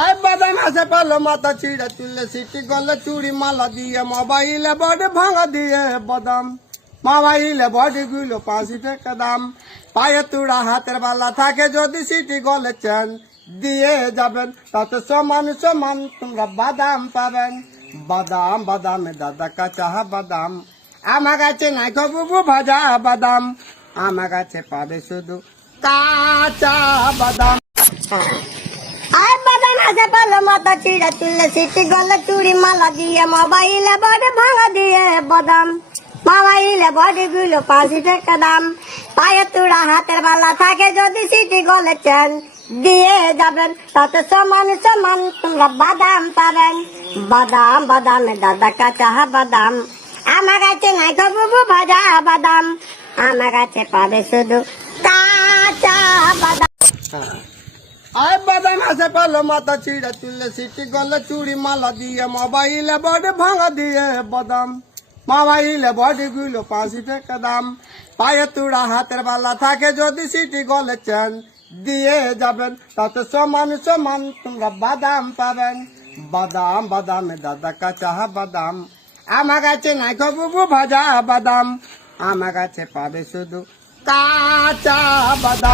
আয় বাদাম আছে পালো মাথা ছিঁড়ে তুললে সিটি গলে চুড়ি মালা দিয়ে মোবাইলে বডি ভাঙা দিয়ে বাদাম মোবাইলে বডি গুলো 5 টাকা দাম পায়ে তুড়া হাতের বালা থাকে যদি সিটি গলে চেন দিয়ে যাবেন তাতে সমান সমান তোমরা বাদাম পাবেন বাদাম বাদামে দাদা কাঁচা বাদাম আমার কাছে নাই বুবু ভাজা বাদাম আমার কাছে পাবে শুধু কাঁচা বাদাম আয় বাদাম আছে পালো মাথা ছিঁড়ে তুললে সিটি গলে চুড়ি মালা দিয়ে মোবাইলে বডি ভাঙা দিয়ে বাদাম মোবাইলে বডি গুলো 5 টাকা দাম পায়ে তুড়া হাতের বালা থাকে যদি সিটি গলে চেন দিয়ে যাবেন তাতে সমান সমান তোমরা বাদাম পাবেন বাদাম বাদামে দাদা কাঁচা বাদাম আমার কাছে নাই বুবু ভাজা বাদাম আমার কাছে পাবে শুধু কাঁচা বাদাম আয় বাদাম আছে পালো মাথা ছিঁড়ে তুললে সিটি গলে চুড়ি মালা দিয়ে মোবাইলে বডি ভাঙা দিয়ে বাদাম মোবাইলে বডি গুলো 5 টাকা দাম পায়ে তুড়া হাতের বালা থাকে যদি সিটি গলে চেন দিয়ে যাবেন তাতে সমান সমান তোমরা বাদাম পাবেন বাদাম বাদামে দাদা কাঁচা বাদাম আমার কাছে নাই বুবু ভাজা বাদাম আমার কাছে পাবে শুধু কাঁচা বাদাম।